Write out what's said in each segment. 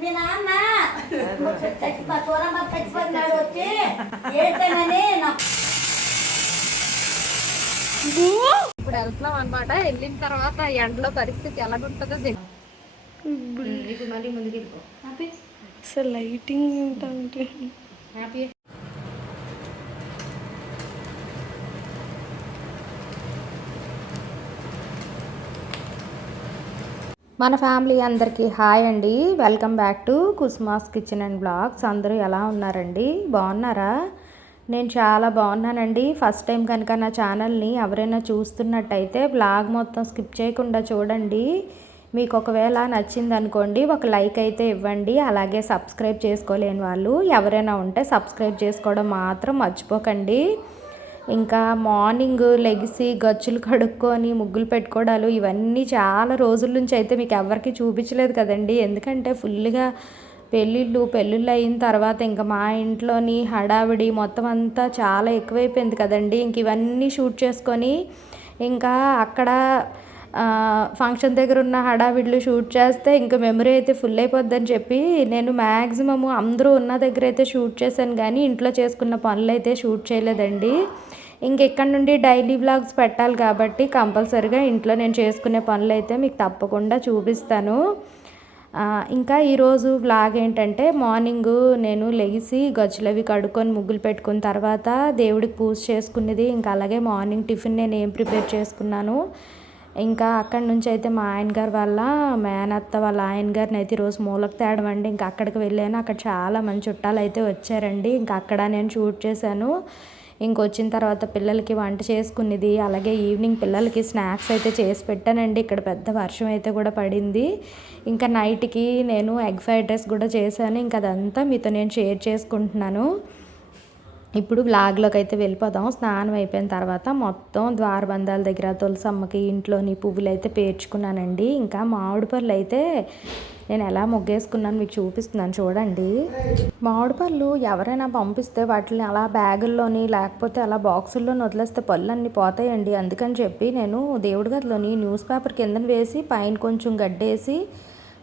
మీ నాన్న సూరమ్మ చచ్చిపోతున్నాడు వచ్చి ఏడ్చానని ఇప్పుడు వెళ్తున్నాం అనమాట. వెళ్ళిన తర్వాత ఎండలో పరిస్థితి ఎలాగుంటుందో మళ్ళీ ముందుకు అసలు లైటింగ్ ఏంటంటే హ్యాపీ. మన ఫ్యామిలీ అందరికీ హాయ్ అండి. Welcome back to Kusma's kitchen and blogs. అందరూ ఎలా ఉన్నారండి? బాగున్నారా? నేను చాలా బాగున్నానండి. ఫస్ట్ టైం కనుక నా ఛానల్ని ఎవరైనా చూస్తున్నట్టయితే బ్లాగ్ మొత్తం స్కిప్ చేయకుండా చూడండి. మీకు ఒకవేళ నచ్చింది అనుకోండి ఒక లైక్ అయితే ఇవ్వండి. అలాగే సబ్స్క్రైబ్ చేసుకోలేని వాళ్ళు ఎవరైనా ఉంటే సబ్స్క్రైబ్ చేసుకోవడం మాత్రం మర్చిపోకండి. ఇంకా మార్నింగ్ లెగిసి గచ్చులు కడుక్కొని ముగ్గులు పెట్టుకోవడాలు ఇవన్నీ చాలా రోజుల నుంచి అయితే మీకు ఎవరికి చూపించలేదు కదండి. ఎందుకంటే ఫుల్గా పెళ్ళిళ్ళు అయిన తర్వాత ఇంకా మా ఇంట్లోని హడావిడి మొత్తం అంతా చాలా ఎక్కువైపోయింది కదండి. ఇంక ఇవన్నీ షూట్ చేసుకొని ఇంకా అక్కడ ఫంక్షన్ దగ్గర ఉన్న హడావిడ్లు షూట్ చేస్తే ఇంకా మెమరీ అయితే ఫుల్ అయిపోద్దని చెప్పి నేను మ్యాక్సిమము అందరూ ఉన్న దగ్గర అయితే షూట్ చేశాను, కానీ ఇంట్లో చేసుకున్న పనులు అయితే షూట్ చేయలేదండి. ఇక్కడ నుండి డైలీ వ్లాగ్స్ పెట్టాలి కాబట్టి కంపల్సరీగా ఇంట్లో నేను చేసుకునే పనులు అయితే మీకు తప్పకుండా చూపిస్తాను. ఇంకా ఈరోజు వ్లాగ్ ఏంటంటే మార్నింగ్ నేను లెగిసి గచ్చులవి కడుక్కొని ముగ్గులు పెట్టుకున్న తర్వాత దేవుడికి పూజ చేసుకునేది. ఇంకా అలాగే మార్నింగ్ టిఫిన్ నేను ఏం ప్రిపేర్ చేసుకున్నాను. ఇంకా అక్కడి నుంచి అయితే మా ఆయన గారు వాళ్ళ మేనత్త వాళ్ళ ఆయన గారిని అయితే ఈరోజు మూలకు తేడమండి. ఇంకా అక్కడికి వెళ్ళాను. అక్కడ చాలా మంచి చుట్టాలు అయితే వచ్చారండి. ఇంకా అక్కడ నేను షూట్ చేశాను. ఇంకొచ్చిన తర్వాత పిల్లలకి వంట చేసుకునేది, అలాగే ఈవినింగ్ పిల్లలకి స్నాక్స్ అయితే చేసి పెట్టానండి. ఇక్కడ పెద్ద వర్షం అయితే కూడా పడింది. ఇంకా నైట్కి నేను ఎగ్ ఫ్రైడ్ రైస్ కూడా చేశాను. ఇంకా అదంతా మీతో నేను షేర్ చేసుకుంటున్నాను. ఇప్పుడు వ్లాగ్లోకి అయితే వెళ్ళిపోదాం. స్నానం అయిపోయిన తర్వాత మొత్తం ద్వారబంధాల దగ్గర తులసమ్మకి ఇంట్లోని పువ్వులు అయితే పేర్చుకున్నానండి. ఇంకా మామిడి పళ్ళు అయితే నేను ఎలా ముగ్గేసుకున్నాను మీకు చూపిస్తున్నాను చూడండి. మామిడి పళ్ళు ఎవరైనా పంపిస్తే వాటిని అలా బ్యాగుల్లోని లేకపోతే అలా బాక్సుల్లోని వదిలేస్తే పళ్ళు అన్నీ పోతాయండి. అందుకని చెప్పి నేను దేవుడి గదిలోని న్యూస్ పేపర్ కింద వేసి పైన కొంచెం గడ్డేసి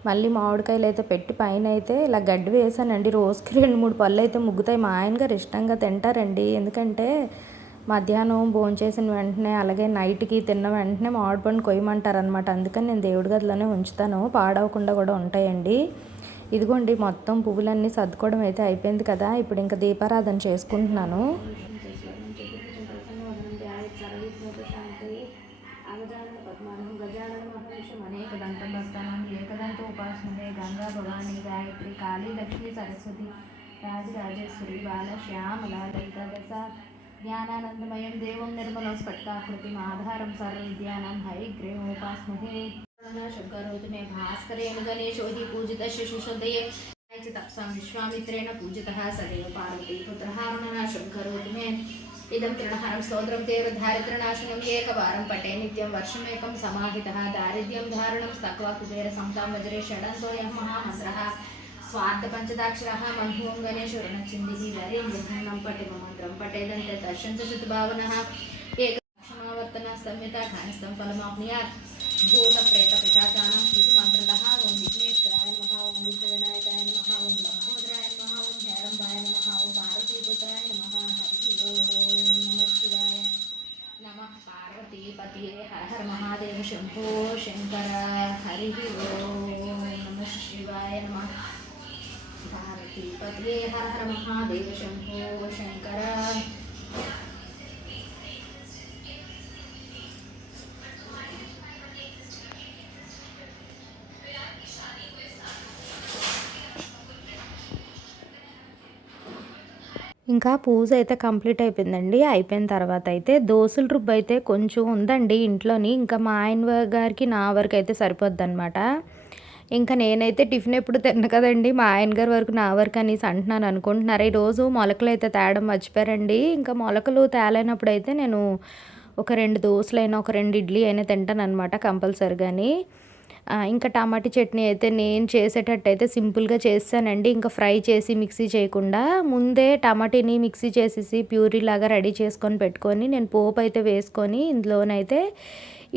మళ్ళీ మామిడికాయలు అయితే పెట్టి పైన అయితే ఇలా గడ్డి వేసానండి. రోజుకి 2-3 పళ్ళు అయితే ముగ్గుతాయి. మా ఆయన గారు ఇష్టంగా తింటారండి. ఎందుకంటే మధ్యాహ్నం భోంచేసిన వెంటనే అలాగే నైట్కి తిన్న వెంటనే మామిడి పండు కొయ్యమంటారు అనమాట. అందుకని నేను దేవుడి గదిలోనే ఉంచుతాను, పాడవకుండా కూడా ఉంటాయండి. ఇదిగోండి మొత్తం పువ్వులన్నీ సర్దుకోవడం అయితే అయిపోయింది కదా. ఇప్పుడు ఇంకా దీపారాధన చేసుకుంటున్నాను. గంగా భవాని గాయత్రి కాళీ లక్ష్మీ సరస్వతి రాజరాజేశ్వరి బాల శ్యామల లలిత దశ జ్ఞానానందమయం దేవం నిర్మలం స్ఫటికాకృతిం ఆధారం సర్వ విద్యానాం హైగ్రీవోపాస్మహే శంకరోతు మే భాస్కరేణ గణేశోధి పూజిత శిశుశోదయే తప్సాం విశ్వామిత్రేణ పూజితః సదేవ పార్వతీ పుత్రః అరుణనాశం కరోతు మే ఇదం తృణహరం స్తోత్రం తేరుధారిత్రనాశనం ఏకవారం పటే నిత్యం వర్షమేకం సమాహితః దారిద్ర్యం ధారణం స్తక్వా కుబేర సంతాం వజ్రే షడంతో యః మహామంత్రః స్వార్థ పంచదాక్షరः మన్హూం గణేశురణచిందిః వరేణ్యం పఠిమ మంత్రం పఠేదంతే దర్శంచ శతభావనః ఏకక్షమావర్తన సంహిత ఘనస్థం ఫలమాప్నుయాత్ భూత ప్రేత పిశాచానాం స్మృతి మంత్రదః ఓం విఘ్నేశ్వరాయ నమః ఓం విఘ్నవినాయకాయ నమః ఓం లంబోదరాయ నమః ఓం హేరంబాయ నమః ఓం పార్వతీపుత్రాయ నమః హరి ఓం నమః శివాయ నమః పార్వతీపతియే హర హర మహాదేవ శంభో శంకర హరి ఓం నమః శివాయ నమః పార్వతీపతియే హర హర మహాదేవ శంభో శంకర. ఇంకా పూజ అయితే కంప్లీట్ అయిపోయిందండి. అయిపోయిన తర్వాత అయితే దోశల రుబ్బు అయితే కొంచెం ఉందండి ఇంట్లోని. ఇంకా మా ఆయన గారికి నా వరకు అయితే సరిపోద్ది అనమాట. ఇంకా నేనైతే టిఫిన్ ఎప్పుడు తిన్న కదండి, మా ఆయన గారి వరకు నా వరకు అనేసి అంటున్నాను అనుకుంటున్నారు. ఈరోజు మొలకలు అయితే తేడం మర్చిపోయారండి. ఇంకా మొలకలు తేలైనప్పుడు అయితే నేను ఒక 2 దోశలైనా ఒక 2 ఇడ్లీ అయినా తింటాను అనమాట కంపల్సరిగాని. ఇంకా టమాటా చట్నీ అయితే నేను చేసేటట్టయితే సింపుల్గా చేస్తానండి. ఇంకా ఫ్రై చేసి మిక్సీ చేయకుండా ముందే టమాటాని మిక్సీ చేసేసి ప్యూరీ లాగా రెడీ చేసుకొని పెట్టుకొని నేను పోపు అయితే వేసుకొని ఇందులోనైతే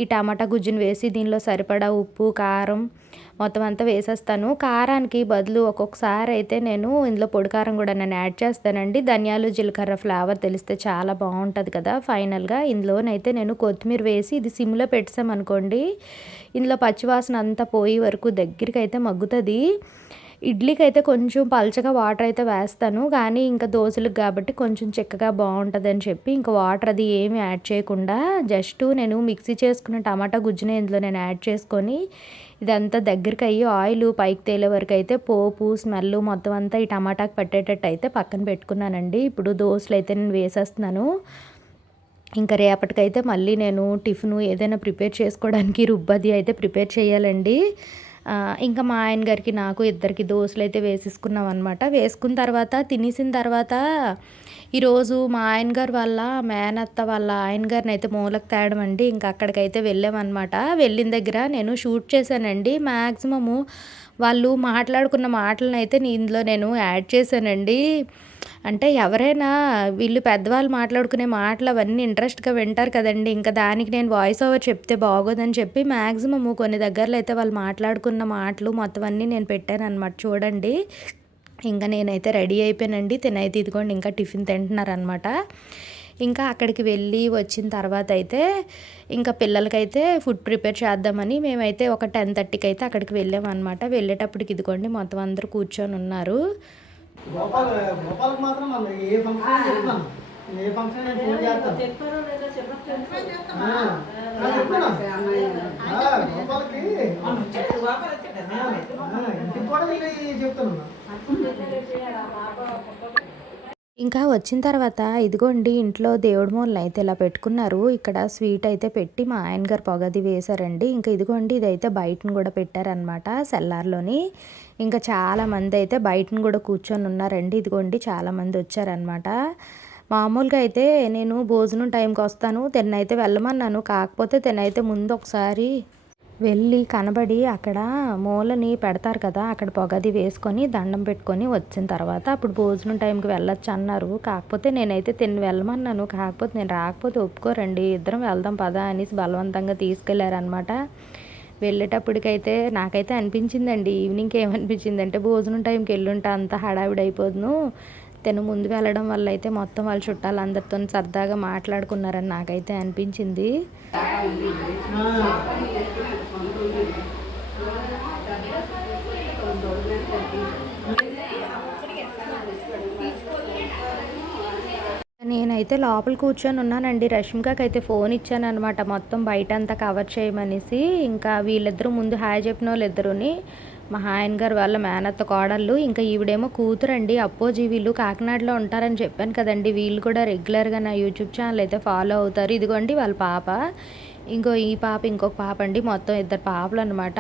ఈ టమాటా గుజ్జును వేసి దీనిలో సరిపడా ఉప్పు కారం మొత్తం అంతా వేసేస్తాను. కారానికి బదులు ఒక్కొక్కసారి అయితే నేను ఇందులో పొడి కారం కూడా నేను యాడ్ చేస్తానండి. ధనియాలు జీలకర్ర ఫ్లేవర్ తెలిస్తే చాలా బాగుంటుంది కదా. ఫైనల్గా ఇందులోనైతే నేను కొత్తిమీర వేసి ఇది సిమ్లో పెట్టామనుకోండి, ఇందులో పచ్చివాసన అంతా పోయే వరకు దగ్గరికి అయితే మగ్గుతుంది. ఇడ్లీకి అయితే కొంచెం పల్చగా వాటర్ అయితే వేస్తాను, కానీ ఇంకా దోశలకు కాబట్టి కొంచెం చిక్కగా బాగుంటుందని చెప్పి ఇంకా వాటర్ అది ఏమి యాడ్ చేయకుండా జస్ట్ నేను మిక్సీ చేసుకున్న టమాటా గుజ్జుని ఇందులో నేను యాడ్ చేసుకొని ఇదంతా దగ్గరికి అయ్యి ఆయిల్ పైకి తేలే వరకు అయితే పోపు స్మెల్ మొత్తం అంతా ఈ టమాటాకి పట్టేటట్టు అయితే పక్కన పెట్టుకున్నానండి. ఇప్పుడు దోశలు అయితే నేను వేసేస్తున్నాను. ఇంకా రేపటికైతే మళ్ళీ నేను టిఫిన్ ఏదైనా ప్రిపేర్ చేసుకోవడానికి రుబ్బది అయితే ప్రిపేర్ చేయాలండి. ఇంకా మా ఆయన గారికి నాకు ఇద్దరికి దోశలు అయితే వేసేసుకున్నాం అనమాట. వేసుకున్న తర్వాత తినేసిన తర్వాత ఈరోజు మా ఆయన గారు వాళ్ళ మేనత్త వాళ్ళ ఆయన గారిని అయితే మూలకు తేడం అండి. ఇంకా అక్కడికైతే వెళ్ళామన్నమాట. వెళ్ళిన దగ్గర నేను షూట్ చేశానండి. మ్యాక్సిమము వాళ్ళు మాట్లాడుకున్న మాటలను అయితే ఇందులో నేను యాడ్ చేశానండి. అంటే ఎవరైనా వీళ్ళు పెద్దవాళ్ళు మాట్లాడుకునే మాటలు అవన్నీ ఇంట్రెస్ట్గా వింటారు కదండి. ఇంకా దానికి నేను వాయిస్ ఓవర్ చెప్తే బాగోదని చెప్పి మ్యాక్సిమము కొన్ని దగ్గరలో అయితే వాళ్ళు మాట్లాడుకున్న మాటలు మొత్తం అన్నీ నేను పెట్టాను అనమాట. చూడండి, ఇంకా నేనైతే రెడీ అయిపోయానండి. తినైతే ఇదిగోండి ఇంకా టిఫిన్ తింటున్నారనమాట. ఇంకా అక్కడికి వెళ్ళి వచ్చిన తర్వాత అయితే ఇంకా పిల్లలకైతే ఫుడ్ ప్రిపేర్ చేద్దామని మేమైతే ఒక 10:30కి అయితే అక్కడికి వెళ్ళామన్నమాట. వెళ్ళేటప్పటికి ఇదిగోండి మొత్తం అందరూ కూర్చొని ఉన్నారు. గోపాలకు మాత్రం ఏ ఫంక్షన్ చెప్తాను, ఏ ఫంక్షన్ నేను ఫోన్ చేస్తాను. గోపాలకి ఇంటికి కూడా చెప్తాను. ఇంకా వచ్చిన తర్వాత ఇదిగోండి ఇంట్లో దేవుడి మూలన అయితే ఇలా పెట్టుకున్నారు. ఇక్కడ స్వీట్ అయితే పెట్టి మా ఆయన గారు పొగది వేశారండి. ఇంకా ఇదిగోండి ఇదైతే బయటను కూడా పెట్టారనమాట సెల్లార్లోని. ఇంకా చాలామంది అయితే బయటను కూడా కూర్చొని ఉన్నారండి. ఇదిగోండి చాలామంది వచ్చారనమాట. మామూలుగా అయితే నేను భోజనం టైంకి వస్తాను, తిన్నైతే వెళ్ళమన్నాను. కాకపోతే తినైతే ముందు ఒకసారి వెళ్ళి కనబడి అక్కడ మూలని పెడతారు కదా, అక్కడ పొగది వేసుకొని దండం పెట్టుకొని వచ్చిన తర్వాత అప్పుడు భోజనం టైంకి వెళ్ళొచ్చు అన్నారు. కాకపోతే నేనైతే వెళ్ళమన్నాను. కాకపోతే నేను రాకపోతే ఒప్పుకోరండి. ఇద్దరం వెళ్దాం పదా అనేసి బలవంతంగా తీసుకెళ్లారనమాట. వెళ్ళేటప్పటికైతే నాకైతే అనిపించిందండి, ఈవినింగ్కి ఏమనిపించింది అంటే భోజనం టైంకి వెళ్ళుంటే అంత హడావిడి అయిపోదును, తను ముందు వెళ్ళడం వల్ల అయితే మొత్తం వాళ్ళ చుట్టాలు అందరితో సరదాగా మాట్లాడుకున్నారని నాకైతే అనిపించింది. నేనైతే లోపల కూర్చొని ఉన్నానండి. రష్మికకి అయితే ఫోన్ ఇచ్చాను అనమాట, మొత్తం బయట అంతా కవర్ చేయమనేసి. ఇంకా వీళ్ళిద్దరూ ముందు హాయ్ చెప్పిన వాళ్ళిద్దరుని మా ఆయన గారు వాళ్ళ మేనత్త కోడళ్ళు, ఇంకా ఈవిడేమో కూతురండి. అప్పోజీ వీళ్ళు కాకినాడలో ఉంటారని చెప్పాను కదండి. వీళ్ళు కూడా రెగ్యులర్గా నా యూట్యూబ్ ఛానల్ అయితే ఫాలో అవుతారు. ఇదిగోండి వాళ్ళ పాప, ఈ పాప ఇంకొక పాప అండి, మొత్తం ఇద్దరు పాపలు అనమాట.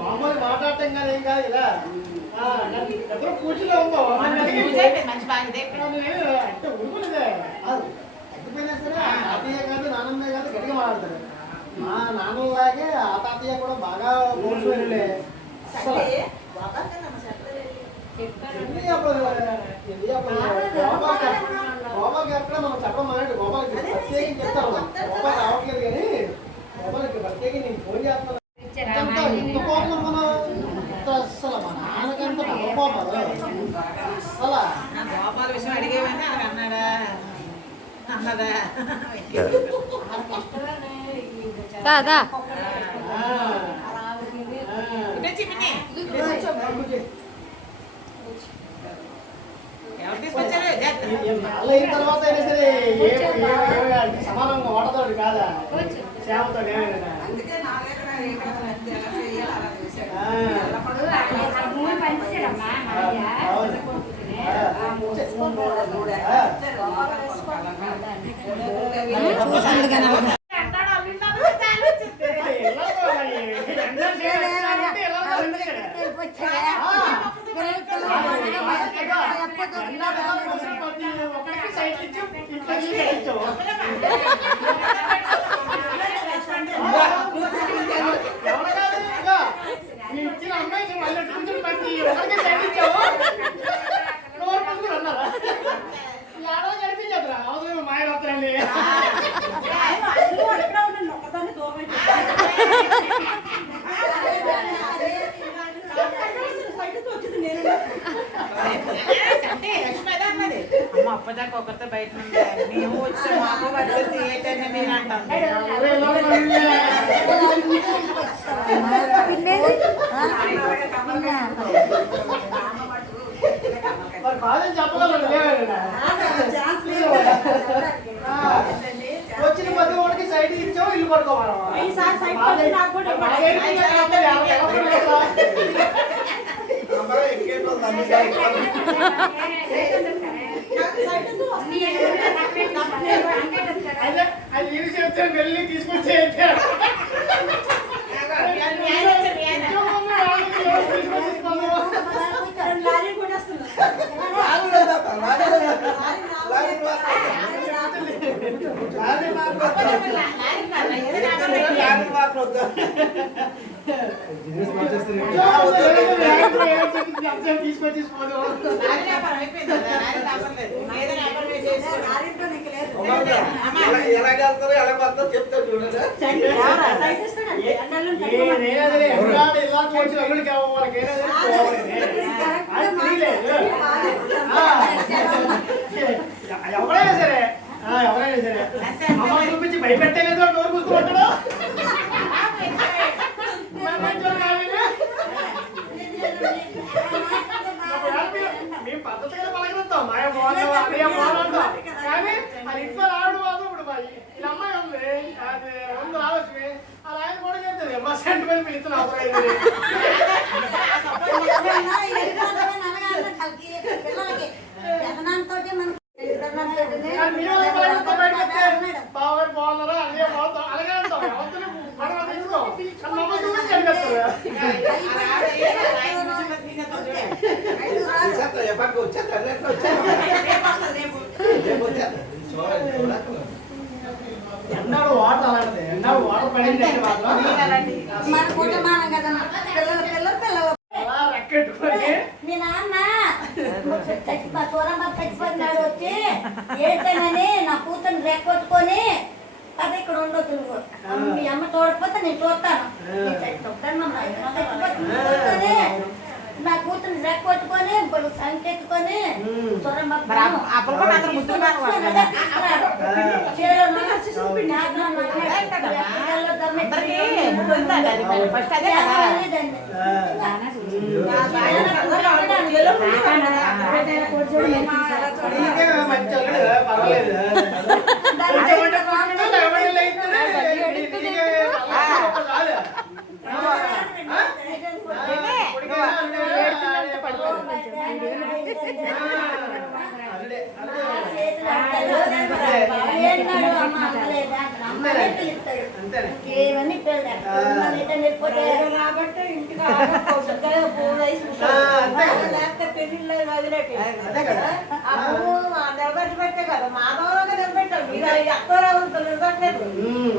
మామూలు మాట్లాడటం కాదు, ఏం కాదు ఇలా కూర్చులో ఉందో అంటే ఉడుకులేదే తగ్గిపోయినా సరే తాతయ్య కాదు నాన్నమ్మే కాదు గట్టిగా మాట్లాడతారు. మా నాన్నలాగే ఆ తాతయ్య కూడా బాగా పోల్చులే. గోపాలకి ఎక్కడ మనం చెప్పమానండి, గోపాలకి ప్రత్యేకం చెప్తాను. గోపాల్ రావట్లేదు కానీ గోపాలకి ప్రత్యేకం నేను ఫోన్ చేస్తాను. కోపం మనం అసలు మా నాన్నకంత కోపం అసలు గోపాల విషయం అడిగేవని అది అన్నాడా అన్నదా దాదా అయిన తర్వాత అయినా సరే సమానంగా ఓటతోడు కాదా శ్యామతో ఒకరికి సైట్ ఇచ్చాం ఇంట్లో ఇచ్చాం ఇచ్చిన అమ్మాయి మళ్ళీ కొంచెం పట్టి ఒకరికి సైట్ ఇచ్చాము నోరు పుట్టుకుని అన్నారా ఏడో కనిపించదురా అవసరం మాయ వస్తారండి అమ్మ అప్పదాకా ఒకరితో బయట మేము వచ్చి మాకు పద్ధతి ఏంటంటే మీరు అంటాం మరి కాదని చెప్పగలరు వచ్చిన ప్రతి వాడికి సైడ్ ఇచ్చాం ఇల్లు పడుకోవాలి అది నేను చెప్తాను వెళ్ళి తీసుకొచ్చి ఎలాగెళ్తారో ఎలా కొత్త చెప్తారు చూడండి ఎవరైనా సరే ఎవరైనా సరే మమ్మల్ని చూపించి భయపెట్టలేదు నోరు కూసుకుంటాడు మేము పద్ధతిగా పలకరిస్తాం మాయ బాగుంటాం అన్నయ్య బాగుంటాం కానీ అది ఇంట్లో రావడం మాత్రం ఇప్పుడు మా ఈ అమ్మాయి ఉంది అది ఉంది రావచ్చు అలా ఆయన కూడా చెప్తుంది మా సెంట్ మీద పిలుస్తున్నా బాగా బాగున్నారా అన్నయ్య బాగుంటాం అలాగే అంటాం ఎవరితో మనం తెచ్చుకోం మమ్మల్ని చూపించి అడిగేస్తారు ఎన్నాడు వాటర్ అలాంటిది ఎన్నాడు వాటర్ పడింది మన కుటుంబం కదా పిల్లలు అలా రెక్కెట్టుకొని మీ నాన్న సూరమ్మ చచ్చిపోతున్నాడు వచ్చి ఏడ్చానని నా కూతుర్ని రెక్కొట్టుకొని అది ఇక్కడ ఉండొద్దు నువ్వు మీ అమ్మ చూడకపోతే నేను చూస్తాను చచ్చిపోతుంది నా కూతుర్ని రెక్కొట్టుకొని సంకెత్తుకొని సూరమ్మ మంచి పర్వాలేదు ఏమని కాబట్టి ఇంటికి పెళ్లి నిలబెట్టి పెట్టే కదా మాధవరంగా నిలబెట్టారు మీరు ఎక్కువ నిలబెట్టలేదు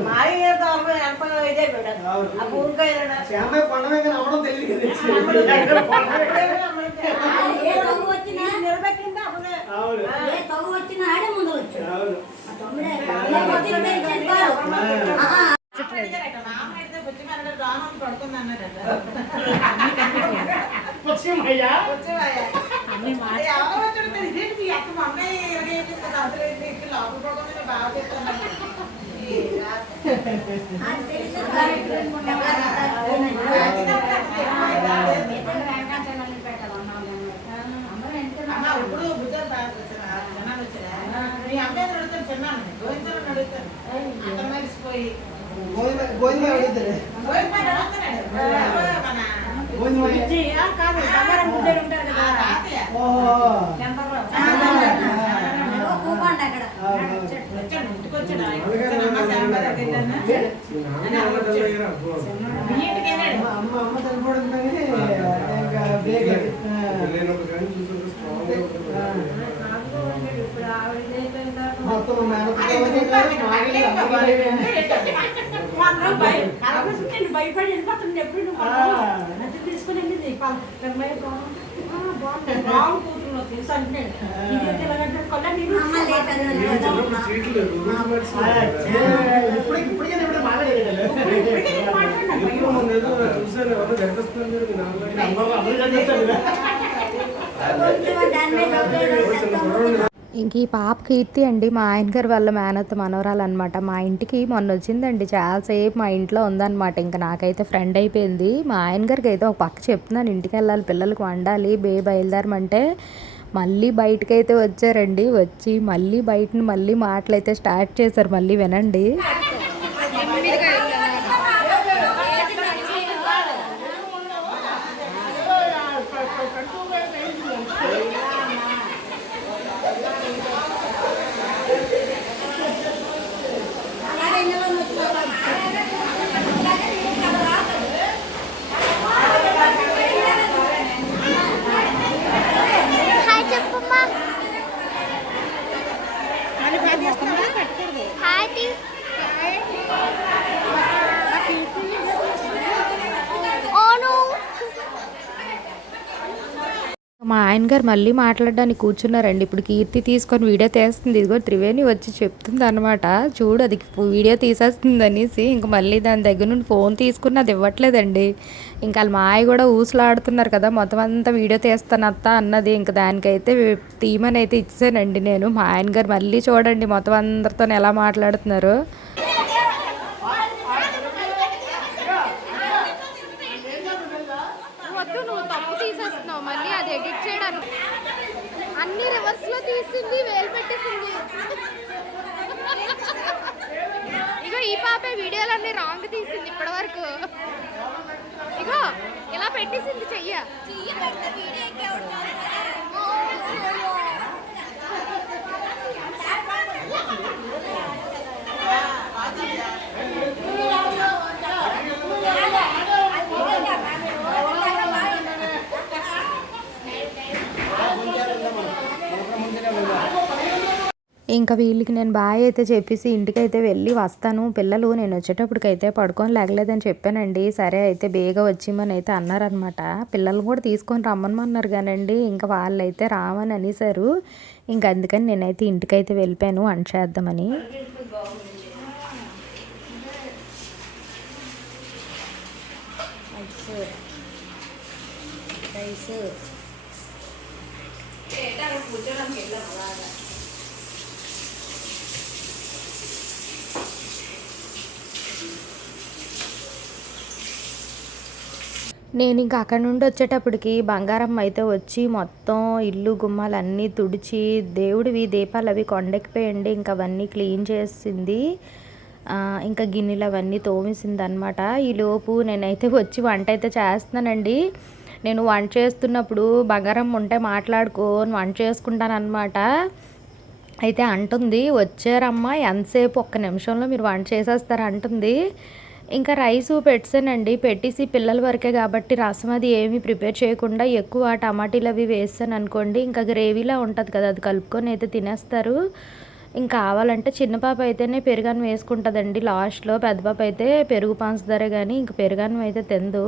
మా ఎంత ఇదే పెట్టారు ఆ భూమికాయ నిలబెట్టింది తగు వచ్చిన ఆడే ముందు వచ్చాడు ఇప్పుడు భుజాలు బాగా జనాలు వచ్చారా మీ అమ్మాయి అడుగుతాను చిన్నాను గోవిందరావు అడుగుతాను అతను మరిచిపోయి కాదు ఓహో. చంద్రబాబు. కూకోండి అక్కడ. వచ్చాడు, ఇంటికి వచ్చాడు. అమ్మ శాంబార్ దగ్గరికి వెళ్ళాను. అని అలా వచ్చాడు. మీ ఇంటికి వెళ్ళాడు. అమ్మ చనిపోవడం కానీ ఇంకా బేగ్ అది. ఇప్పుడు ఆవిడ అయిపోయిన తర్వాత మొత్తం మేనత్త అది ఎందుకు కావాలి, ఇంకా మామయ్య ఇంకా అమ్మ భయం. బాగా. మా అన్న భయం. కలవసి నేను భయపడి వెళ్ళిపోతుంది ఎప్పుడు నువ్వు నచ్చి తీసుకుని వెళ్ళింది బాగుంది రావు కూతురు తెలుసు అంటే ఇదేంటి ఇలాగంటే కొల్ల నీరు అమ్మ లేట్ అన్నది. ఇప్పటికే ఇప్పుడు మాట్లాడేది కొంచెం దాని మీద ఒక ఇంక ఈ పాప కీర్తి అండి మా ఆయన గారు వాళ్ళ మేనత్త మనవరాలు అనమాట. మా ఇంటికి మొన్న వచ్చిందండి, చాలాసేపు మా ఇంట్లో ఉందన్నమాట. ఇంకా నాకైతే ఫ్రెండ్ అయిపోయింది. మా ఆయన గారికి అయితే ఒక పక్క చెప్తున్నాను ఇంటికి వెళ్ళాలి, పిల్లలకు వండాలి, బయలుదేరమంటే మళ్ళీ బయటకైతే వచ్చారండి. వచ్చి మళ్ళీ బయటని మళ్ళీ మాటలు అయితే స్టార్ట్ చేశారు. మళ్ళీ వినండి. మా ఆయన గారు మళ్ళీ మాట్లాడడానికి కూర్చున్నారండి. ఇప్పుడు కీర్తి తీసుకొని వీడియో తీస్తుంది. ఇదిగో త్రివేణి వచ్చి చెప్తుంది అనమాట, చూడు అది వీడియో తీసేస్తుంది అనేసి. ఇంక మళ్ళీ దాని దగ్గర నుండి ఫోన్ తీసుకుని అది ఇవ్వట్లేదండి. ఇంకా వాళ్ళ మా ఆయన కూడా ఊసులాడుతున్నారు కదా, మొత్తం అంతా వీడియో తీస్తాను అత్త అన్నది. ఇంకా దానికైతే తీమని అయితే ఇచ్చానండి నేను. మా ఆయన గారు మళ్ళీ చూడండి మొత్తం అందరితో ఎలా మాట్లాడుతున్నారు. మళ్ళీ అది ఎడిట్ చేయడానికి అన్ని రివర్స్ లో తీసింది, వేలు పెట్టేసింది. ఇగో ఈ పాపే వీడియోలన్నీ రాంగ్ తీసింది ఇప్పటి వరకు. ఇగో ఇలా పెట్టేసింది చెయ్య. ఇంకా వీళ్ళకి నేను బాయ్ అయితే చెప్పేసి ఇంటికైతే వెళ్ళి వస్తాను. పిల్లలు నేను వచ్చేటప్పటికైతే పడుకొని లేగలేదని చెప్పానండి. సరే అయితే బేగా వచ్చిమని అయితే అన్నారనమాట. పిల్లలు కూడా తీసుకొని రమ్మనమన్నారు కానండి, ఇంకా వాళ్ళైతే రామని అనేసారు. ఇంకా అందుకని నేనైతే ఇంటికైతే వెళ్ళిపోయాను వంట చేద్దామని. నేను ఇంకా అక్కడ నుండి వచ్చేటప్పటికి బంగారం అయితే వచ్చి మొత్తం ఇల్లు గుమ్మాలు అన్నీ తుడిచి దేవుడివి దీపాలు అవి కొండెక్కిపోయండి. ఇంకా అవన్నీ క్లీన్ చేసింది. ఇంకా గిన్నెలు అవన్నీ తోమేసింది అనమాట. ఈలోపు నేనైతే వచ్చి వంట అయితే చేస్తున్నానండి. నేను వంట చేస్తున్నప్పుడు బంగారం ఉంటే మాట్లాడుకో వంట చేసుకుంటాను అనమాట. అయితే అంటుంది, వచ్చారమ్మా ఎంతసేపు, ఒక్క నిమిషంలో మీరు వంట చేసేస్తారు అంటుంది. ఇంకా రైస్ పెట్టానండి. పెట్టేసి పిల్లల వరకే కాబట్టి రసం అది ఏమీ ప్రిపేర్ చేయకుండా ఎక్కువ టమాటీలు అవి వేస్తాను అనుకోండి, ఇంకా గ్రేవీలా ఉంటుంది కదా, అది కలుపుకొని అయితే తినేస్తారు. ఇంకా కావాలంటే చిన్న పాప అయితేనే పెరుగన్నం వేసుకుంటుందండి లాస్ట్లో. పెద్ద పాప అయితే పెరుగు పంచదారే కానీ ఇంకా పెరుగన్నం అయితే తిందు.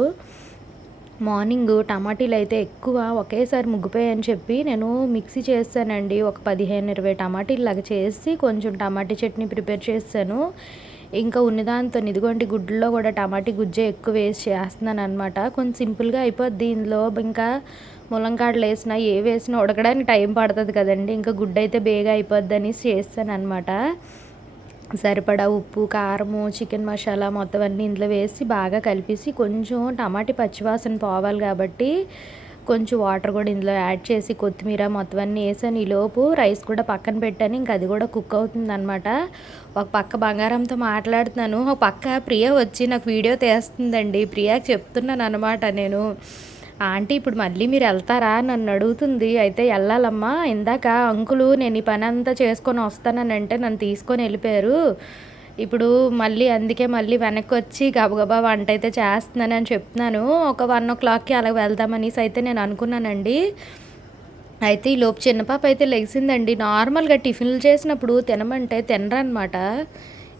మార్నింగ్ టమాటీలు అయితే ఎక్కువ ఒకేసారి ముగ్గిపోయాయని చెప్పి నేను మిక్సీ చేస్తానండి. ఒక 15-20 టమాటీలు లాగా చేసి కొంచెం టమాటీ చట్నీ ప్రిపేర్ చేస్తాను. ఇంకా ఉన్నదాంతో ఇదిగోండి గుడ్లలో కూడా టమాటీ గుజ్జే ఎక్కువ వేసి చేస్తున్నాను అనమాట. కొంచెం సింపుల్గా అయిపోద్ది. ఇందులో ఇంకా ములంకాడలు వేసినా ఏ వేసినా ఉడకడానికి టైం పడుతుంది కదండి, ఇంకా గుడ్డు అయితే బేగా అయిపోద్ది అనేసి చేస్తాను అనమాట. సరిపడా ఉప్పు, కారము, చికెన్ మసాలా మొత్తం అన్నీ ఇందులో వేసి బాగా కలిపేసి కొంచెం టమాటీ పచ్చివాసన పోవాలి కాబట్టి కొంచెం వాటర్ కూడా ఇందులో యాడ్ చేసి కొత్తిమీర మొత్తం అన్నీ వేసాను. ఈలోపు రైస్ కూడా పక్కన పెట్టాను. ఇంకా అది కూడా కుక్ అవుతుంది అనమాట. ఒక పక్క బంగారంతో మాట్లాడుతున్నాను, ఒక పక్క ప్రియ వచ్చి నాకు వీడియో తీస్తుందండి. ప్రియాకి చెప్తున్నాను అనమాట నేను, ఆంటీ ఇప్పుడు మళ్ళీ మీరు వెళ్తారా నన్ను అడుగుతుంది. అయితే వెళ్ళాలమ్మా, ఇందాక అంకులు నేను ఈ పని అంతా చేసుకొని వస్తానంటే నన్ను తీసుకొని వెళ్ళిపోయారు. ఇప్పుడు మళ్ళీ అందుకే మళ్ళీ వెనక్కి వచ్చి గబగబా వంట అయితే చేస్తున్నానని చెప్తున్నాను. ఒక 1 o'clockకి అలా వెళ్దామనేసి అయితే నేను అనుకున్నానండి. అయితే ఈ లోపు చిన్న పాప అయితే లెగిసిందండి. నార్మల్గా టిఫిన్లు చేసినప్పుడు తినమంటే తినరనమాట.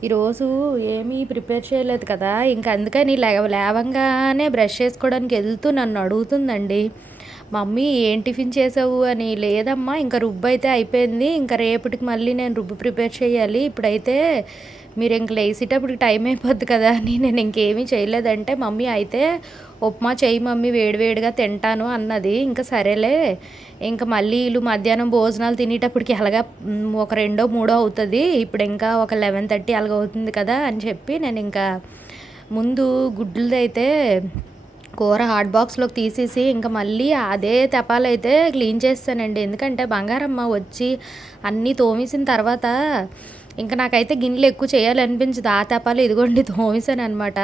ఈరోజు ఏమీ ప్రిపేర్ చేయలేదు కదా, ఇంకా అందుకని లేవంగానే బ్రష్ చేసుకోవడానికి వెళ్తూ నన్ను అడుగుతుందండి, మమ్మీ ఏం టిఫిన్ చేసావు అని. లేదమ్మా ఇంకా రుబ్బు అయితే అయిపోయింది, ఇంకా రేపటికి మళ్ళీ నేను రుబ్బు ప్రిపేర్ చేయాలి, ఇప్పుడైతే మీరు ఇంక లేసేటప్పటికి టైం అయిపోద్ది కదా అని నేను ఇంకేమీ చేయలేదంటే, మమ్మీ అయితే ఉప్మా చేయి మమ్మీ వేడివేడిగా తింటాను అన్నది. ఇంకా సరేలే, ఇంకా మళ్ళీ వీళ్ళు మధ్యాహ్నం భోజనాలు తినేటప్పటికి అలాగా ఒక 2, 3 అవుతుంది, ఇప్పుడు ఇంకా ఒక 11:30 అలాగ అవుతుంది కదా అని చెప్పి నేను ఇంకా ముందు గుడ్లది అయితే కూర హాట్ బాక్స్లోకి తీసేసి ఇంకా మళ్ళీ అదే తెపాలైతే క్లీన్ చేస్తానండి. ఎందుకంటే బంగారమ్మ వచ్చి అన్నీ తోమేసిన తర్వాత ఇంకా నాకైతే గిన్నెలు ఎక్కువ చేయాలనిపించదు. ఆ తెపాలు ఇదిగోండి తోమేసాను అనమాట.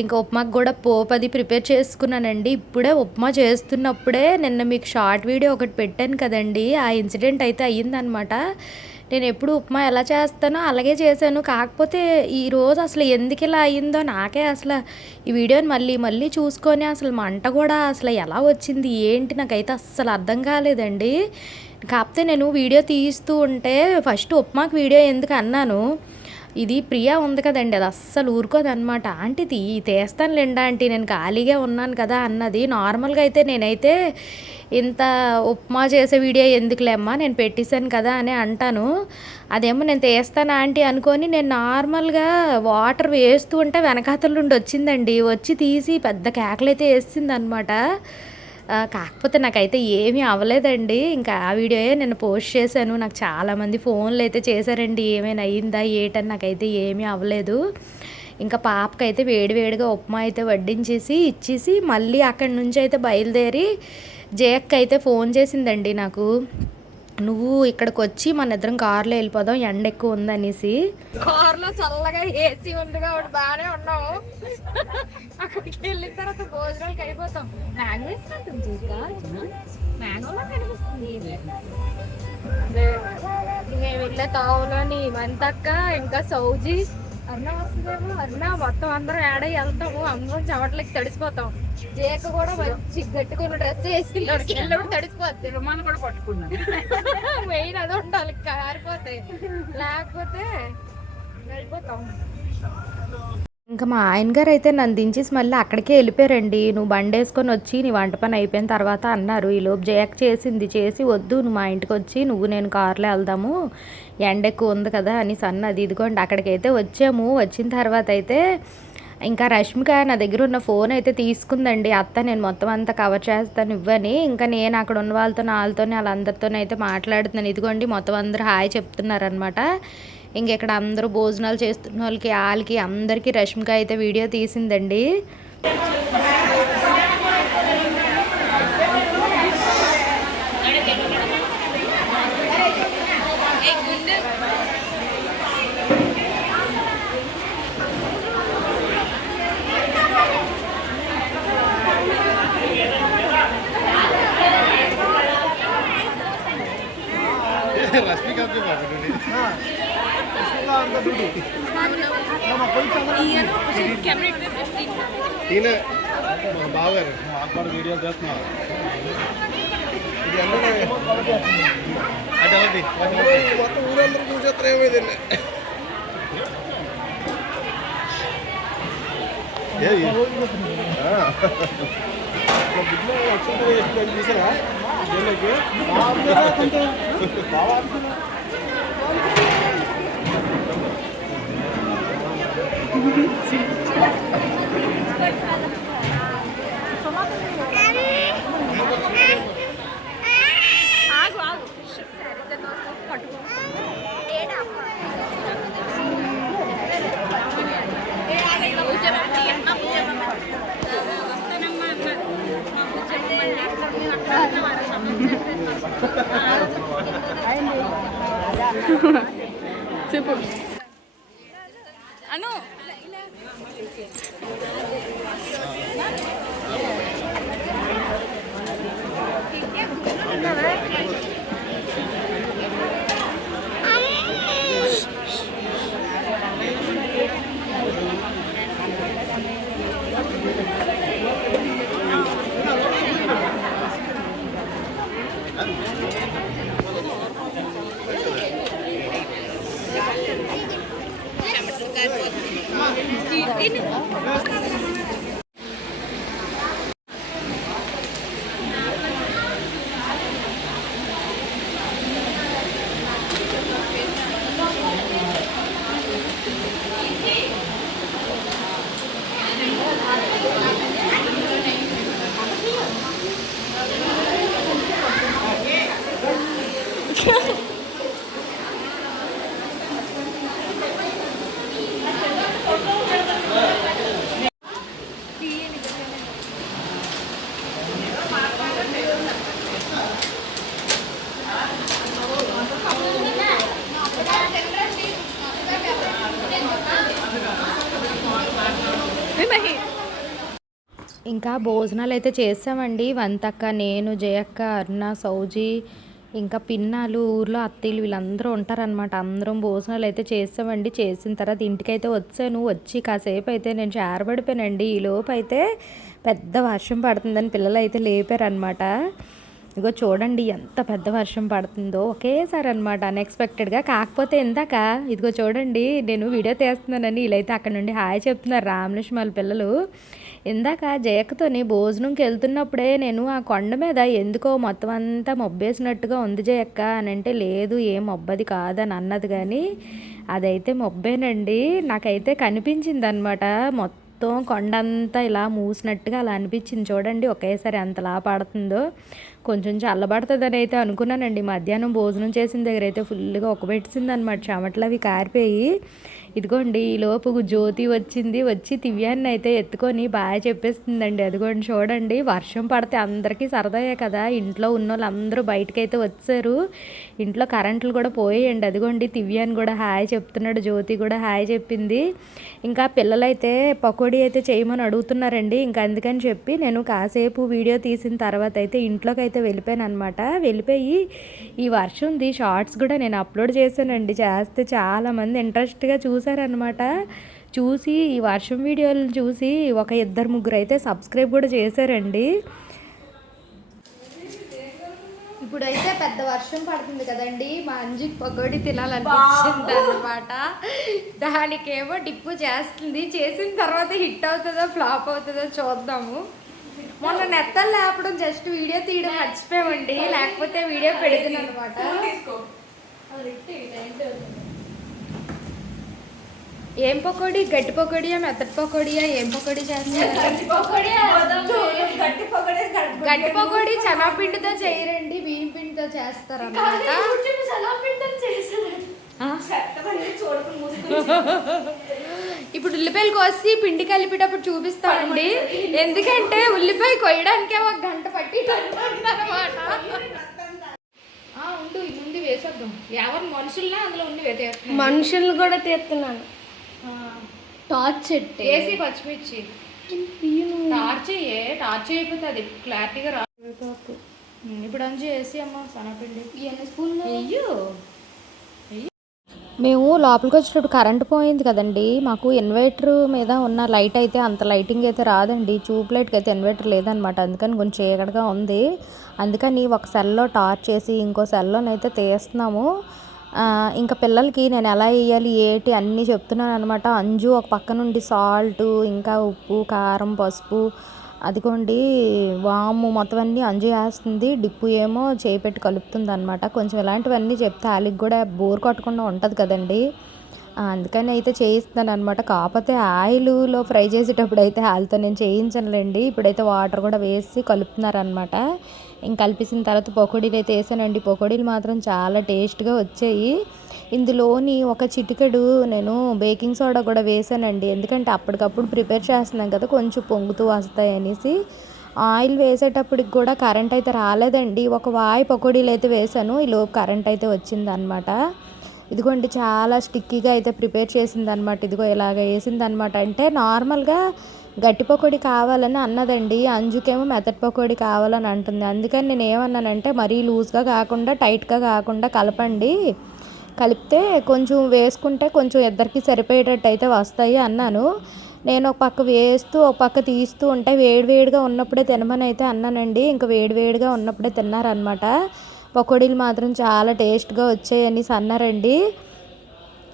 ఇంకా ఉప్మాకు కూడా పోపు అది ప్రిపేర్ చేసుకున్నానండి. ఇప్పుడే ఉప్మా చేస్తున్నప్పుడే నిన్న మీకు షార్ట్ వీడియో ఒకటి పెట్టాను కదండి, ఆ ఇన్సిడెంట్ అయితే అయ్యిందనమాట. నేను ఎప్పుడు ఉప్మా ఎలా చేస్తానో అలాగే చేశాను, కాకపోతే ఈరోజు అసలు ఎందుకు ఇలా అయ్యిందో నాకే అసలు ఈ వీడియోని మళ్ళీ మళ్ళీ చూసుకొని అసలు మంట కూడా అసలు ఎలా వచ్చింది ఏంటి నాకైతే అస్సలు అర్థం కాలేదండి. కాకపోతే నేను వీడియో తీస్తూ ఉంటే ఫస్ట్ ఉప్మాకి వీడియో ఎందుకు అన్నాను, ఇది ప్రియా ఉంది కదండి, అది అస్సలు ఊరుకోదనమాట. ఆంటీ తీస్తానులేండి ఆంటీ నేను ఖాళీగా ఉన్నాను కదా అన్నది. నార్మల్గా అయితే నేనైతే ఇంత ఉప్మా చేసే వీడియో ఎందుకులేమ్మా నేను పెట్టేశాను కదా అని అంటాను. అదేమో నేను తీస్తాను ఆంటీ అనుకొని నేను నార్మల్గా వాటర్ వేస్తూ ఉంటే వెనకాతల నుండి వచ్చిందండి, వచ్చి తీసి పెద్ద కేకలు అయితే వేసింది అనమాట. కాకపోతే నాకైతే ఏమీ అవ్వలేదండి. ఇంకా ఆ వీడియోయే నేను పోస్ట్ చేశాను. నాకు చాలామంది ఫోన్లు అయితే చేశారండి, ఏమైనా అయ్యిందా ఏటని. నాకైతే ఏమీ అవ్వలేదు. ఇంకా పాపకైతే వేడివేడిగా ఉప్మా అయితే వడ్డించేసి ఇచ్చేసి మళ్ళీ అక్కడి నుంచి అయితే బయలుదేరి జయక్క అయితే ఫోన్ చేసిందండి నాకు, నువ్వు ఇక్కడికి వచ్చి మన ఇద్దరం కార్లో వెళ్ళిపోదాం ఎండ ఎక్కువ ఉందనేసి. కార్లో చల్లగా ఏసీ ఉంది కాబట్టి బాగానే ఉన్నాము. అక్కడికి వెళ్ళిన తర్వాత భోజనాలకి అయిపోతాం. మ్యాంగో వేసుకుంటుంది మ్యాంగోలా కనిపిస్తుంది. మేము వెళ్ళే తావులోని వంతక్క ఇంకా సౌజీ అన్న వస్తుందేమో, అన్న మొత్తం అందరం ఏడై వెళ్తాము, అందరం చెమటలకి తడిసిపోతాం. జేక కూడా మంచి గట్టుకున్న డ్రెస్ వేసుకున్నాడు, తడిసిపోద్ది. రుమాను కూడా పట్టుకున్నాను, మెయిన్ అది ఉండాలి, కారిపోతాయి లేకపోతే వెళ్ళిపోతాం. ఇంకా మా ఆయన గారు అయితే నన్ను దించేసి మళ్ళీ అక్కడికే వెళ్ళిపోయారండి. నువ్వు బండి వేసుకొని వచ్చి నీ వంట పని అయిపోయిన తర్వాత అన్నారు. ఈలోపు జయక్ చేసి వద్దు నువ్వు మా ఇంటికి వచ్చి నువ్వు నేను కార్లో వెళ్దాము ఎండ ఎక్కువ ఉంది కదా అనేసి అన్నది. ఇదిగోండి అక్కడికైతే వచ్చాము. వచ్చిన తర్వాత అయితే ఇంకా రష్మిక నా దగ్గర ఉన్న ఫోన్ అయితే తీసుకుందండి. అత్త నేను మొత్తం అంతా కవర్ చేస్తాను ఇవ్వని. ఇంకా నేను అక్కడ ఉన్న వాళ్ళతోనే వాళ్ళందరితోనే అయితే మాట్లాడుతున్నాను. ఇదిగోండి మొత్తం అందరూ హాయ్ చెప్తున్నారనమాట. ఇంకెక్కడ అందరూ భోజనాలు చేస్తున్న వాళ్ళకి అందరికీ రష్మిక అయితే వీడియో తీసిందండి. రష్మిక బావగారు మాకు వీడియో చేస్తున్నారు. ఇది అంటే మొత్తం ఊరందరూ చూసేస్తారు ఏమైందండి. చూసారా బాగా చెప్పు అను. ఇంకా భోజనాలు అయితే చేసామండి. వంతక్క, నేను, జయక్క, అరుణ, సౌజీ, ఇంకా పిన్నాలు, ఊర్లో అత్తయ్యలు వీళ్ళందరూ ఉంటారనమాట. అందరం భోజనాలు అయితే చేసామండి. చేసిన తర్వాత ఇంటికైతే వచ్చాను. వచ్చి కాసేపు అయితే నేను చేరబడిపోయానండి. ఈ లోపు అయితే పెద్ద వర్షం పడుతుందని పిల్లలు అయితే లేపారనమాట. ఇగో చూడండి ఎంత పెద్ద వర్షం పడుతుందో ఒకేసారి అనమాట, అన్ఎక్స్పెక్టెడ్గా. కాకపోతే ఇందాక ఇదిగో చూడండి, నేను వీడియో తీస్తున్నానని వీళ్ళైతే అక్కడ నుండి హాయ్ చెప్తున్నారు, రామలక్ష్మణ్ పిల్లలు. ఇందాక జయక్కతోని భోజనంకి వెళ్తున్నప్పుడే నేను ఆ కొండ మీద ఎందుకో మొత్తం అంతా మబ్బేసినట్టుగా ఉంది జయక్క అని అంటే, లేదు ఏం మబ్బది కాదని అన్నది. కానీ అదైతే మబ్బేనండి. నాకైతే కనిపించింది అనమాట, మొత్తం కొండంతా ఇలా మూసినట్టుగా అలా అనిపించింది. చూడండి ఒకేసారి ఎంతలా పడుతుందో. కొంచెం చల్లబడుతుందని అయితే అనుకున్నానండి. మధ్యాహ్నం భోజనం చేసిన దగ్గర అయితే ఫుల్గా ఒక్కబెట్టింది అనమాట, చెమటలు అవి కారిపోయి. ఇదిగోండి ఈ లోపు జ్యోతి వచ్చింది. వచ్చి దివ్యాన్ని అయితే ఎత్తుకొని బాగా చెప్పేస్తుందండి. అదిగోండి చూడండి, వర్షం పడితే అందరికీ సరదాయే కదా. ఇంట్లో ఉన్న వాళ్ళందరూ బయటకైతే వచ్చారు. ఇంట్లో కరెంట్లు కూడా పోయేయండి. అదిగోండి దివ్యాన్ని కూడా హాయ్ చెప్తున్నాడు, జ్యోతి కూడా హాయ్ చెప్పింది. ఇంకా పిల్లలైతే పకోడీ అయితే చేయమని అడుగుతున్నారండి. ఇంకా అందుకని చెప్పి నేను కాసేపు వీడియో తీసిన తర్వాత అయితే ఇంట్లోకి అయితే వెళ్ళిపోయాను అనమాట. వెళ్ళిపోయి ఈ వర్షంది షార్ట్స్ కూడా నేను అప్లోడ్ చేశానండి. చేస్తే చాలామంది ఇంట్రెస్ట్గా చూసారనమాట. చూసి ఈ వర్షం వీడియోలు చూసి ఒక 2-3 అయితే సబ్స్క్రైబ్ కూడా చేశారండి. ఇప్పుడైతే పెద్ద వర్షం పడుతుంది కదండి, మా అంజుకి పకోడీ తినాలనిపించింది అనమాట. దానికేమో డిప్పు చేస్తుంది. చేసిన తర్వాత హిట్ అవుతుందో ఫ్లాప్ అవుతుందో చూద్దాము. మొన్న నెత్తలు లేపడం జస్ట్ వీడియో తీయడం మర్చిపోయామండి, లేకపోతే వీడియో పెడుతుంది అనమాట. ఏం పకోడీ? గట్టి పకోడియా, మెత్తటి పకోడియా? ఏం పకోడీ చేస్తారు? గట్టి పకోడీ శనగపిండితో చేయరండి, బియ్యం పిండితో చేస్తారు అన్నమాట. ఇప్పుడు ఉల్లిపాయలు కోసి పిండి కలిపేటప్పుడు చూపిస్తామండి. ఎందుకంటే ఉల్లిపాయ కొయ్యడానికే 1 గంట పట్టి అనమాట. ఉండు ముందు వేసేద్దాం. ఎవరు మనుషుల్లా అందులో ఉండి వేసేస్తున్నాం. మనుషులు కూడా తీస్తున్నాను. టార్చ్ వేసి పచ్చిమిర్చి టార్చ్ అయిపోతుంది, అది క్లారిటీగా రా. ఇప్పుడు అంజు వేసి అమ్మ శనగపిండి అయ్యో. మేము లోపలికి వచ్చేటప్పుడు కరెంట్ పోయింది కదండి. మాకు ఇన్వర్టర్ మీద ఉన్న లైట్ అయితే అంత లైటింగ్ అయితే రాదండి. ట్యూబ్ లైట్కి అయితే ఇన్వర్టర్ లేదనమాట. అందుకని కొంచెం చీకటిగా ఉంది. అందుకని ఒక సెల్లో టార్చ్ చేసి ఇంకో సెల్లోనైతే తీస్తున్నాము. ఇంకా పిల్లలకి నేను ఎలా వేయాలి ఏంటి అన్నీ చెప్తున్నాను అనమాట. అంజు ఒక పక్క నుండి సాల్ట్, ఇంకా ఉప్పు, కారం, పసుపు, అదిగోండి వాము మొత్తం అన్నీ అంజు వేస్తుంది. డిప్పు ఏమో చేయి పెట్టి కలుపుతుంది అనమాట. కొంచెం ఇలాంటివన్నీ చెప్తే వాళ్ళకి కూడా బోర్ కొట్టకుండా ఉంటుంది కదండి. అందుకని అయితే చేయిస్తున్నాను అనమాట. కాకపోతే ఆయిల్లో ఫ్రై చేసేటప్పుడు అయితే వాళ్ళతో నేను చేయించనులేండి. ఇప్పుడైతే వాటర్ కూడా వేసి కలుపుతున్నారనమాట. ఇంక కలిపేసిన తర్వాత పకోడీలు అయితే వేసానండి. పకోడీలు మాత్రం చాలా టేస్ట్గా వచ్చాయి. ఇందులోని ఒక చిటికెడు నేను బేకింగ్ సోడా కూడా వేసానండి. ఎందుకంటే అప్పటికప్పుడు ప్రిపేర్ చేస్తున్నాం కదా, కొంచెం పొంగుతూ వస్తాయి అనేసి. ఆయిల్ వేసేటప్పటికి కూడా కరెంట్ అయితే రాలేదండి. ఒక వాయి పకోడీలు అయితే వేసాను, ఈలోపు కరెంట్ అయితే వచ్చింది అనమాట. ఇదిగోండి చాలా స్టిక్కీగా అయితే ప్రిపేర్ చేసింది అనమాట. ఇదిగో ఇలాగ వేసింది అనమాట. అంటే నార్మల్గా గట్టి పకోడీ కావాలని అన్నదండి, అంజుకేమో మెత్తటి పకోడీ కావాలని అంటుంది. అందుకని నేను ఏమన్నానంటే మరీ లూజ్గా కాకుండా టైట్గా కాకుండా కలపండి, కలిపితే కొంచెం వేసుకుంటే కొంచెం ఇద్దరికి సరిపోయేటట్టు అయితే వస్తాయి అన్నాను. నేను ఒక పక్క వేస్తూ ఒక పక్క తీస్తూ ఉంటే వేడివేడిగా ఉన్నప్పుడే తినమని అయితే అన్నానండి. ఇంకా వేడివేడిగా ఉన్నప్పుడే తిన్నారనమాట. పకోడీలు మాత్రం చాలా టేస్ట్గా వచ్చాయని అన్నారండి.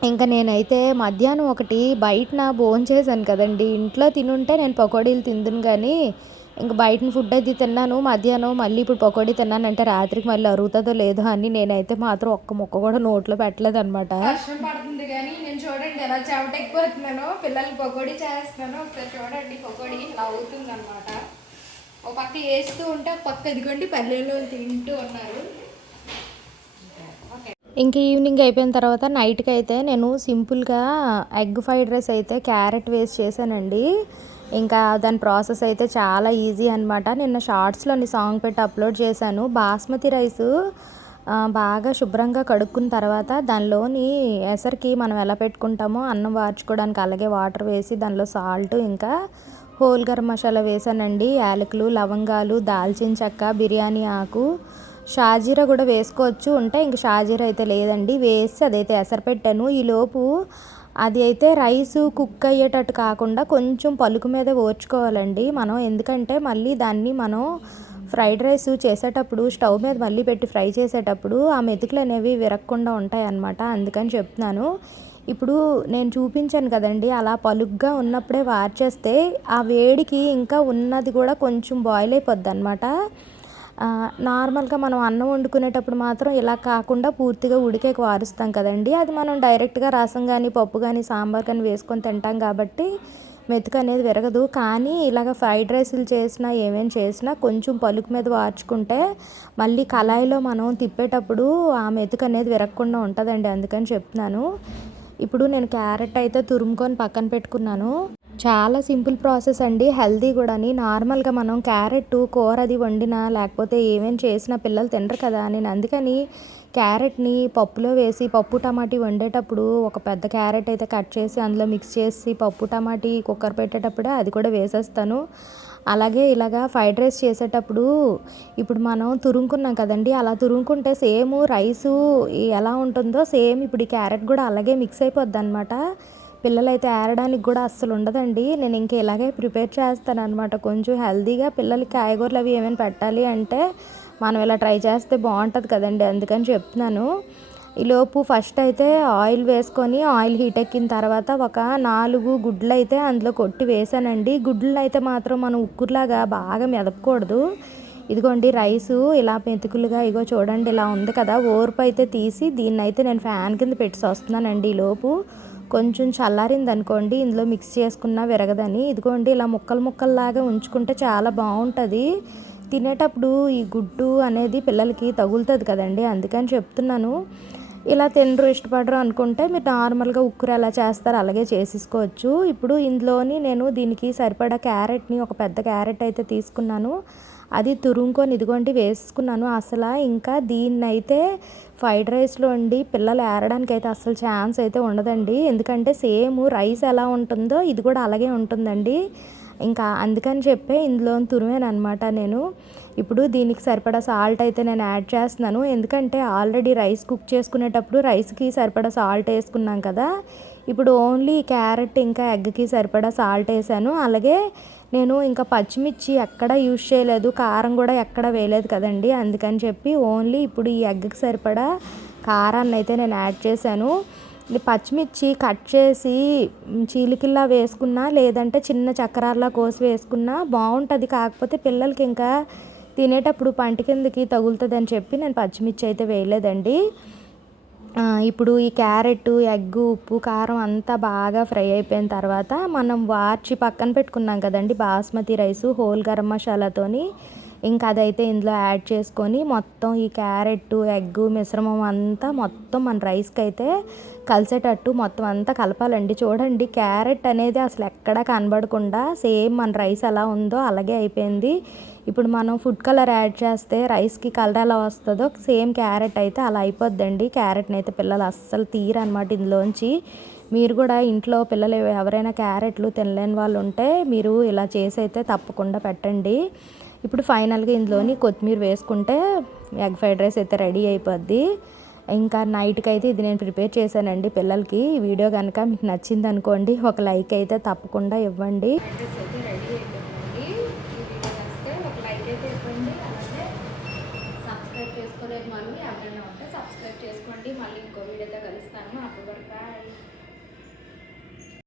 ఇంకా నేనైతే మధ్యాహ్నం ఒకటి బయటన భోంచేసాను కదండి. ఇంట్లో తినుంటే నేను పకోడీలు తిందును, కానీ ఇంకా బయటన ఫుడ్ అయితే తిన్నాను మధ్యాహ్నం. మళ్ళీ ఇప్పుడు పకోడీ తిన్నానంటే రాత్రికి మళ్ళీ అరుగుతుందో లేదో అని నేనైతే మాత్రం ఒక్క ముక్క కూడా నోట్లో పెట్టలేదు అనమాట. వర్షం పడుతుంది కానీ నేను చూడండి ఎలా చెమట ఎక్కుతున్నానో, పిల్లలకి పకోడీ చేస్తున్నాను. ఒకసారి చూడండి, పకోడీ ఇలా అవుతుంది అనమాట. ఒక పక్క వేస్తూ ఉంటే ఒక పక్క ఇదిగోండి పల్లెల్లో తింటూ ఉన్నారు. ఇంక ఈవినింగ్ అయిపోయిన తర్వాత నైట్కి అయితే నేను సింపుల్గా ఎగ్ ఫ్రైడ్ రైస్ అయితే క్యారెట్ వేస్ట్ చేశానండి. ఇంకా దాని ప్రాసెస్ అయితే చాలా ఈజీ అనమాట. నిన్న షార్ట్స్లోని సాంగ్ పెట్టి అప్లోడ్ చేశాను. బాస్మతి రైసు బాగా శుభ్రంగా కడుక్కున్న తర్వాత దానిలోని ఎసరికి మనం ఎలా పెట్టుకుంటామో అన్నం వార్చుకోవడానికి అలాగే వాటర్ వేసి దానిలో సాల్ట్ ఇంకా హోల్ గరం మసాలా వేసానండి, యాలకులు, లవంగాలు, దాల్చిన చెక్క, బిర్యానీ ఆకు, షాజీరా కూడా వేసుకోవచ్చు ఉంటే, ఇంక షాజీరా అయితే లేదండి, వేసి అదైతే ఎసరు పెట్టాను. ఈలోపు అది అయితే రైస్ కుక్ అయ్యేటట్టు కాకుండా కొంచెం పలుకు మీద ఓర్చుకోవాలండి మనం, ఎందుకంటే మళ్ళీ దాన్ని మనం ఫ్రైడ్ రైస్ చేసేటప్పుడు స్టవ్ మీద మళ్ళీ పెట్టి ఫ్రై చేసేటప్పుడు ఆ మెతుకులు అనేవి విరగకుండా ఉంటాయి అన్నమాట, అందుకని చెప్తున్నాను. ఇప్పుడు నేను చూపించాను కదండి, అలా పలుగ్గా ఉన్నప్పుడే వార్చేస్తే ఆ వేడికి ఇంకా ఉన్నది కూడా కొంచెం బాయిల్ అయిపోద్ది అనమాట. నార్మల్గా మనం అన్నం వండుకునేటప్పుడు మాత్రం ఇలా కాకుండా పూర్తిగా ఉడికే వారుస్తాం కదండి, అది మనం డైరెక్ట్గా రసం కానీ పప్పు కానీ సాంబార్ కానీ వేసుకొని తింటాం కాబట్టి మెతుకు అనేది విరగదు. కానీ ఇలాగ ఫ్రైడ్ రైస్లు చేసినా ఏమేమి చేసినా కొంచెం పలుకు మీద వార్చుకుంటే మళ్ళీ కళాయిలో మనం తిప్పేటప్పుడు ఆ మెతుకు అనేది విరగకుండా ఉంటుందండి, అందుకని చెప్తున్నాను. ఇప్పుడు నేను క్యారెట్ అయితే తురుముకొని పక్కన పెట్టుకున్నాను. చాలా సింపుల్ ప్రాసెస్ అండి, హెల్దీ కూడాని. నార్మల్గా మనం క్యారెట్ కూర అది వండినా లేకపోతే ఏమేమి చేసినా పిల్లలు తినరు కదా, నేను అందుకని క్యారెట్ని పప్పులో వేసి పప్పు టమాటీ వండేటప్పుడు ఒక పెద్ద క్యారెట్ అయితే కట్ చేసి అందులో మిక్స్ చేసి పప్పు టమాటీ కుక్కర్ పెట్టేటప్పుడే అది కూడా వేసేస్తాను. అలాగే ఇలాగా ఫ్రైడ్ రైస్ చేసేటప్పుడు ఇప్పుడు మనం తురుముకున్నాం కదండి, అలా తురుముకుంటే సేమ్ రైసు ఎలా ఉంటుందో సేమ్ ఇప్పుడు ఈ క్యారెట్ కూడా అలాగే మిక్స్ అయిపోద్ది అనమాట. పిల్లలైతే ఏరడానికి కూడా అస్సలు ఉండదండి. నేను ఇంకా ఇలాగే ప్రిపేర్ చేస్తాను అనమాట, కొంచెం హెల్తీగా పిల్లలకి కాయగూరలు అవి ఏమైనా పెట్టాలి అంటే మనం ఇలా ట్రై చేస్తే బాగుంటుంది కదండి, అందుకని చెప్తున్నాను. ఈలోపు ఫస్ట్ అయితే ఆయిల్ వేసుకొని ఆయిల్ హీట్ ఎక్కిన తర్వాత ఒక 4 గుడ్లు అయితే అందులో కొట్టి వేసానండి. గుడ్లు అయితే మాత్రం మనం ఉక్కులాగా బాగా మెదపకూడదు. ఇదిగోండి రైసు ఇలా మెతుకులుగా ఇగో చూడండి ఇలా ఉంది కదా, ఓర్పు అయితే తీసి దీన్ని అయితే నేను ఫ్యాన్ కింద పెట్టి వస్తున్నానండి. ఈలోపు కొంచెం చల్లారింది అనుకోండి, ఇందులో మిక్స్ చేసుకున్నా విరగదని. ఇదిగోండి ఇలా ముక్కలు ముక్కల్లాగా ఉంచుకుంటే చాలా బాగుంటుంది తినేటప్పుడు. ఈ గుడ్డు అనేది పిల్లలకి తగులుతుంది కదండి, అందుకని చెప్తున్నాను. ఇలా తినరు ఇష్టపడరు అనుకుంటే మీరు నార్మల్గా ఉక్కురు ఎలా చేస్తారో అలాగే చేసేసుకోవచ్చు. ఇప్పుడు ఇందులోని నేను దీనికి సరిపడా క్యారెట్ని ఒక పెద్ద క్యారెట్ అయితే తీసుకున్నాను, అది తురుముకొని ఇదిగోండి వేసుకున్నాను. అసలు ఇంకా దీన్ని అయితే ఫ్రైడ్ రైస్లో వండి పిల్లలు ఏరడానికి అయితే అసలు ఛాన్స్ అయితే ఉండదండి, ఎందుకంటే సేమ్ రైస్ ఎలా ఉంటుందో ఇది కూడా అలాగే ఉంటుందండి. ఇంకా అందుకని చెప్పే ఇందులో తురిమాను అనమాట నేను. ఇప్పుడు దీనికి సరిపడా సాల్ట్ అయితే నేను యాడ్ చేస్తున్నాను, ఎందుకంటే ఆల్రెడీ రైస్ కుక్ చేసుకునేటప్పుడు రైస్కి సరిపడా సాల్ట్ వేసుకున్నాం కదా, ఇప్పుడు ఓన్లీ క్యారెట్ ఇంకా ఎగ్కి సరిపడా సాల్ట్ వేసాను. అలాగే నేను ఇంకా పచ్చిమిర్చి ఎక్కడ యూజ్ చేయలేదు, కారం కూడా ఎక్కడ వేయలేదు కదండి, అందుకని చెప్పి ఓన్లీ ఇప్పుడు ఈ ఎగ్కి సరిపడా కారాన్ని అయితే నేను యాడ్ చేశాను. పచ్చిమిర్చి కట్ చేసి చీలికల్లా వేసుకున్నా లేదంటే చిన్న చక్రాల్లా కోసి వేసుకున్నా బాగుంటుంది, కాకపోతే పిల్లలకి ఇంకా తినేటప్పుడు పంట కిందకి తగులుతుంది అని చెప్పి నేను పచ్చిమిర్చి అయితే వేయలేదండి. ఇప్పుడు ఈ క్యారెట్, ఎగ్, ఉప్పు, కారం అంతా బాగా ఫ్రై అయిపోయిన తర్వాత మనం వార్చి పక్కన పెట్టుకున్నాం కదండి బాస్మతి రైసు హోల్ గరం మసాలాతోని, ఇంకా అదైతే ఇందులో యాడ్ చేసుకొని మొత్తం ఈ క్యారెట్, ఎగ్ మిశ్రమం అంతా మొత్తం మన రైస్కి అయితే కలిసేటట్టు మొత్తం అంతా కలపాలండి. చూడండి క్యారెట్ అనేది అసలు ఎక్కడా కనబడకుండా సేమ్ మన రైస్ ఎలా ఉందో అలాగే అయిపోయింది. ఇప్పుడు మనం ఫుడ్ కలర్ యాడ్ చేస్తే రైస్కి కలర్ ఎలా వస్తుందో సేమ్ క్యారెట్ అయితే అలా అయిపోద్దండి. క్యారెట్ని అయితే పిల్లలు అస్సలు తీరనమాట ఇందులోంచి. మీరు కూడా ఇంట్లో పిల్లలు ఎవరైనా క్యారెట్లు తినలేని వాళ్ళు ఉంటే మీరు ఇలా చేసి అయితే తప్పకుండా పెట్టండి. ఇప్పుడు ఫైనల్గా ఇందులోని కొత్తిమీర వేసుకుంటే ఎగ్ ఫ్రైడ్ రైస్ అయితే రెడీ అయిపోద్ది. ఇంకా నైట్కి అయితే ఇది నేను ప్రిపేర్ చేశానండి పిల్లలకి. ఈ వీడియో కనుక మీకు నచ్చింది అనుకోండి, ఒక లైక్ అయితే తప్పకుండా ఇవ్వండి. సబ్స్క్రైబ్ చేసుకోలేదు మళ్ళీ ఎవరైనా ఉంటే సబ్స్క్రైబ్ చేసుకోండి. మళ్ళీ ఇంకో వీడియోతో కలుస్తాను. అప్పటి వరకు బాయ్.